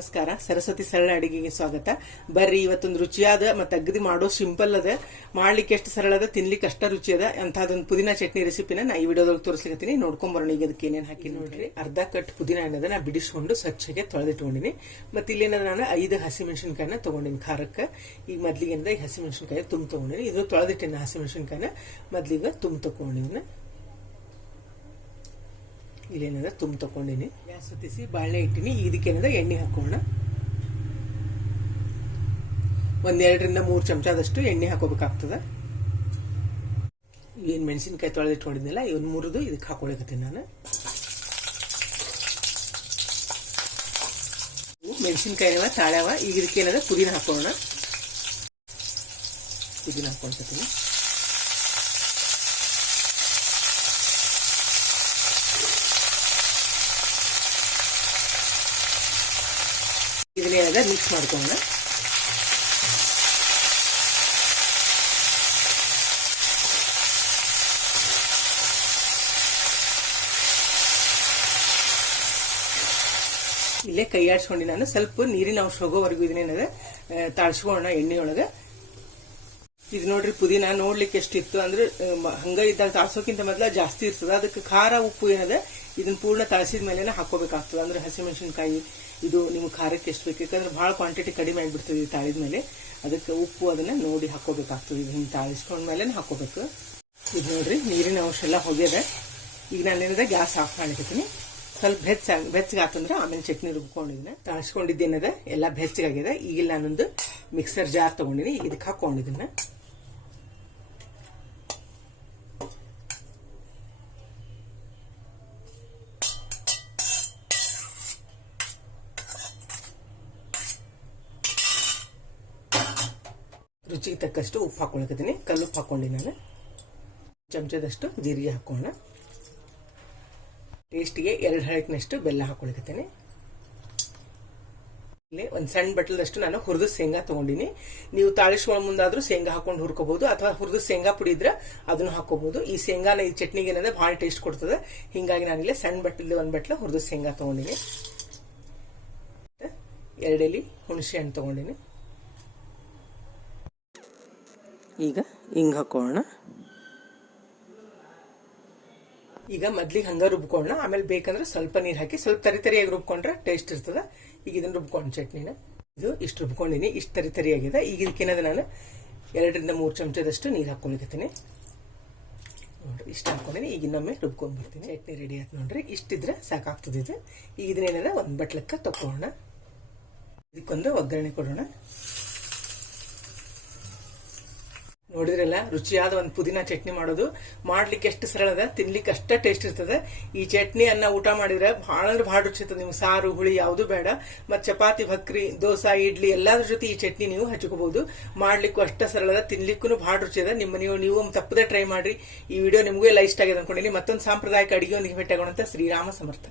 ನಮಸ್ಕಾರ. ಸರಸ್ವತಿ ಸರಳ ಅಡಿಗೆಗೆ ಸ್ವಾಗತ. ಬರ್ರಿ ಇವತ್ತೊಂದು ರುಚಿಯಾದ ಮತ್ತೆ ಅಗದಿ ಮಾಡೋ ಸಿಂಪಲ್ ಅದ, ಮಾಡ್ಲಿಕ್ಕೆ ಎಷ್ಟು ಸರಳ ಅದ, ತಿನ್ಲಿಕ್ಕೆ ಅಷ್ಟ ರುಚಿ ಅದ ಅಂತದೊಂದು ಪುದೀನಾ ಚಟ್ನಿ ರೆಸಿಪಿನ ನಾ ಈ ವಿಡಿಯೋದೊಳಗೆ ತೋರಿಸ್ಲಿಕ್ಕೆ ನೋಡ್ಕೊಂಡ್ ಬರೋಣ. ಈಗ ಅದಕ್ಕೆ ಏನೇನು ಹಾಕಿ ನೋಡ್ರಿ. ಅರ್ಧ ಕಟ್ ಪುದೀನಾ ಅನ್ನೋದ ನಾ ಬಿಡಿಸ್ಕೊಂಡು ಸ್ವಚ್ಛಗೆ ತೊಳೆದಿಟ್ಕೊಂಡಿನಿ. ಮತ್ತೆ ಇಲ್ಲೇನದ ನಾನು 5 ಹಸಿಮೆಣಸಿನ್ಕಾಯಿನ ತಗೊಂಡಿನಿ ಖಾರಕ್ಕೆ. ಈಗ ಮೊದ್ಲಿಗೆ ಈ ಹಸಿಮೆಣಸಿನ್ಕಾಯಿ ತುಂಬ ತಗೊಂಡಿನಿ. ಇದು ತೊಳೆದಿಟ್ಟಿನ ಹಸಿಮೆಣಸಿನ್ಕಾಯಿನ ಮೊದ್ಲಿಗೆ ತುಂಬ ತಗೊಂಡಿನ. ಇಲ್ಲೇನದ ತುಂಬ ತಕೊಂಡಿನಿ. ಗ್ಯಾಸ್ ಹೊತ್ತಿಸಿ ಬಾಳೆ ಇಟ್ಟಿನಿ. ಇದಕ್ಕೇನದ ಎಣ್ಣೆ ಹಾಕೋಣ. 1-2 ರಿಂದ 3 ಚಮಚದಷ್ಟು ಎಣ್ಣೆ ಹಾಕೋಬೇಕಾಗ್ತದ. ಏನ್ ಮೆಣಸಿನ್ಕಾಯಿ ತೊಳೆದಿಟ್ಕೊಂಡಿದ್ನಲ್ಲ ಇವನ್ ಮುರಿದು ಇದಕ್ಕೆ ಹಾಕೊಳಕತ್ತೀನಿ ನಾನು. ಮೆಣಸಿನ್ಕಾಯಿನವ ತಾಳ್ಯಾವ. ಈಗ ಇದಕ್ಕೇನದ ಪುದೀನ ಹಾಕೋಣ. ಪುದೀನ ಹಾಕೊಳ್ತೀನಿ. ಇದನ್ನೇನದ ಮಿಕ್ಸ್ ಮಾಡ್ಕೊಳ್ಳೋಣ. ಇಲ್ಲೇ ಕೈ ಆಡ್ಸ್ಕೊಂಡು ನಾನು ಸ್ವಲ್ಪ ನೀರಿನ ಅಂಶ ಹೋಗೋವರೆಗೂ ಇದನ್ನೇನದ ತಾಳ್ಸ್ಕೊಳ್ಳೋಣ ಎಣ್ಣೆಯೊಳಗ. ಇದು ನೋಡ್ರಿ ಪುದೀನ ನೋಡ್ಲಿಕ್ಕೆ ಎಷ್ಟಿತ್ತು ಅಂದ್ರೆ ಹಂಗ ಇದ್ದಾಗ ತಾಳ್ಸೋಕ್ಕಿಂತ ಮೊದಲ ಜಾಸ್ತಿ ಇರ್ತದ. ಅದಕ್ಕೆ ಖಾರ ಉಪ್ಪು ಏನದ ಇದನ್ನ ಪೂರ್ಣ ತಾಳ್ಸಿದ ಮೇಲೆ ಹಾಕೋಬೇಕಾಗ್ತದೆ. ಅಂದ್ರೆ ಹಸಿಮೆಣಸಿನ್ಕಾಯಿ ಇದು ನಿಮ್ಗೆ ಖಾರಕ್ಕೆ ಎಷ್ಟು ಬೇಕು, ಯಾಕಂದ್ರೆ ಬಹಳ ಕ್ವಾಂಟಿಟಿ ಕಡಿಮೆ ಆಗಿಬಿಡ್ತದೆ ತಾಳಿದ ಮೇಲೆ. ಅದಕ್ಕೆ ಉಪ್ಪು ಅದನ್ನ ನೋಡಿ ಹಾಕೋಬೇಕಾಗ್ತದೆ. ಇದು ಹಿಂಗೆ ತಾಳಿಸ್ಕೊಂಡ್ಮೇಲೆ ಹಾಕೋಬೇಕು. ಇದು ನೋಡ್ರಿ ನೀರಿನ ಅಂಶ ಎಲ್ಲ ಹೋಗ್ಯದ. ಈಗ ನಾನೇನದ ಗ್ಯಾಸ್ ಆಫ್ ಮಾಡ್ಲಿಕತ್ತೀನಿ. ಸ್ವಲ್ಪ ಬೆಚ್ಚಗಾತಂದ್ರೆ ಆಮೇಲೆ ಚಟ್ನಿ ರುಬ್ಕೊಂಡಿದ್ದೀನಿ. ತಾಳ್ಸ್ಕೊಂಡಿದ್ದೇನದ ಎಲ್ಲ ಬೆಚ್ಚಗಾಗ್ಯದ. ಈಗ ನಾನೊಂದು ಮಿಕ್ಸರ್ ಜಾರ್ ತಗೊಂಡಿನಿ. ಇದಕ್ಕೆ ಹಾಕೊಂಡಿದ್ದನ್ನ ರುಚಿಗೆ ತಕ್ಕಷ್ಟು ಉಪ್ಪು ಹಾಕೊಳಕತ್ತೀನಿ. ಕಲ್ಲುಪ್ಪು ಹಾಕೊಂಡಿ ನಾನು. ಚಮಚದಷ್ಟು ಜೀರಿಗೆ ಹಾಕೋಣ. ಟೇಸ್ಟಿಗೆ 2 ಹಳಕಿನಷ್ಟು ಬೆಲ್ಲ ಹಾಕೊಳಕತ್ತೀನಿ. ಇಲ್ಲಿ ಒಂದು ಸಣ್ಣ ಬಟ್ಲದಷ್ಟು ನಾನು ಹುರಿದ ಶೇಂಗಾ ತಗೊಂಡಿನಿ. ನೀವು ತಾಳಿಸ್ಕೊಳ್ಳೋ ಮುಂದಾದ್ರೂ ಶೇಂಗಾ ಹಾಕೊಂಡು ಹುರ್ಕೋಬಹುದು, ಅಥವಾ ಹುರಿದ ಶೇಂಗಾ ಪುಡಿ ಇದ್ರೆ ಅದನ್ನು ಹಾಕೋಬಹುದು. ಈ ಶೇಂಗಾನ ಈ ಚಟ್ನಿಗೆ ಏನದ ಬಹಳ ಟೇಸ್ಟ್ ಕೊಡ್ತದೆ. ಹಿಂಗಾಗಿ ನಾನಿಲ್ಲಿ ಸಣ್ಣ ಬಟ್ಲಲ್ಲಿ 1 ಬಟ್ಲ ಹುರಿದ ಶೇಂಗಾ ತಗೊಂಡಿನಿ. 2 ಎಲೆ ಹುಣಸೆ ಹಣ್ಣು ತಗೊಂಡಿನಿ. ಈಗ ಹಿಂಗ್ ಹಾಕೋಣ. ಈಗ ಮೊದ್ಲಿಗೆ ಹಂಗ ರುಬ್ಕೋಣ. ಆಮೇಲೆ ಬೇಕಂದ್ರೆ ಸ್ವಲ್ಪ ನೀರ್ ಹಾಕಿ ಸ್ವಲ್ಪ ತರಿತರಿಯಾಗಿ ರುಬ್ಕೊಂಡ್ರೆ ಟೇಸ್ಟ್ ಇರ್ತದ. ಈಗ ಇದನ್ನ ರುಬ್ಕೊಂಡು ಚಟ್ನಿನ ಇದು ಇಷ್ಟು ರುಬ್ಕೊಂಡಿನಿ. ಇಷ್ಟು ತರಿತರಿಯಾಗಿದೆ. ಈಗ ಇದಕ್ಕೇನದ ನಾನು 2 ರಿಂದ 3 ಚಮಚದಷ್ಟು ನೀರ್ ಹಾಕೊಳಿಕತ್ತೀನಿ. ನೋಡ್ರಿ ಇಷ್ಟ ಹಾಕೊಂಡಿನಿ. ಈಗ ಇನ್ನೊಮ್ಮೆ ರುಬ್ಕೊಂಡ್ ಬರ್ತೀನಿ. ಚಟ್ನಿ ರೆಡಿ ಆಯ್ತು ನೋಡ್ರಿ. ಇಷ್ಟಿದ್ರೆ ಸಾಕಾಗ್ತದೆ ಇದು. ಈಗ ಇದನ್ನೇನದ 1 ಬಟ್ಲಕ್ಕ ತಕೊಳ್ಳೋಣ. ಇದಕ್ಕೊಂದು ಒಗ್ಗರಣೆ ಕೊಡೋಣ. ನೋಡಿದ್ರಲ್ಲ ರುಚಿಯಾದ ಒಂದು ಪುದೀನಾ ಚಟ್ನಿ ಮಾಡೋದು. ಮಾಡ್ಲಿಕ್ಕೆ ಎಷ್ಟು ಸರಳ ಅದ, ತಿನ್ಲಿಕ್ಕೆ ಅಷ್ಟ ಟೇಸ್ಟ್ ಇರ್ತದೆ. ಈ ಚಟ್ನಿ ಅನ್ನ ಊಟ ಮಾಡಿದ್ರೆ ಬಹಳ ಅಂದ್ರೆ ಬಹಳ ರುಚಿ ಇರ್ತದೆ. ನಿಮ್ಗೆ ಸಾರು ಹುಳಿ ಯಾವುದು ಬೇಡ. ಮತ್ತೆ ಚಪಾತಿ, ಭಕ್ರಿ, ದೋಸಾ, ಇಡ್ಲಿ ಎಲ್ಲಾದ್ರ ಜೊತೆ ಈ ಚಟ್ನಿ ನೀವು ಹಚ್ಕೋಬಹುದು. ಮಾಡ್ಲಿಕ್ಕೂ ಅಷ್ಟ ಸರಳ ಅದ, ತಿನ್ಲಿಕ್ಕೂ ಬಹಳ ರುಚಿ ಅದ. ನೀವು ತಪ್ಪದೆ ಟ್ರೈ ಮಾಡ್ರಿ. ಈ ವಿಡಿಯೋ ನಿಮಗೂ ಎಲ್ಲ ಇಷ್ಟ ಆಗಿದೆ ಅನ್ಕೊಂಡಿನಿ. ಮತ್ತೊಂದು ಸಾಂಪ್ರದಾಯಿಕ ಅಡಿಗೆ ಒಂದಿಗೆ ಭೇಟಿಯಾಗೋಣ. ಶ್ರೀರಾಮ ಸಮರ್ಥ.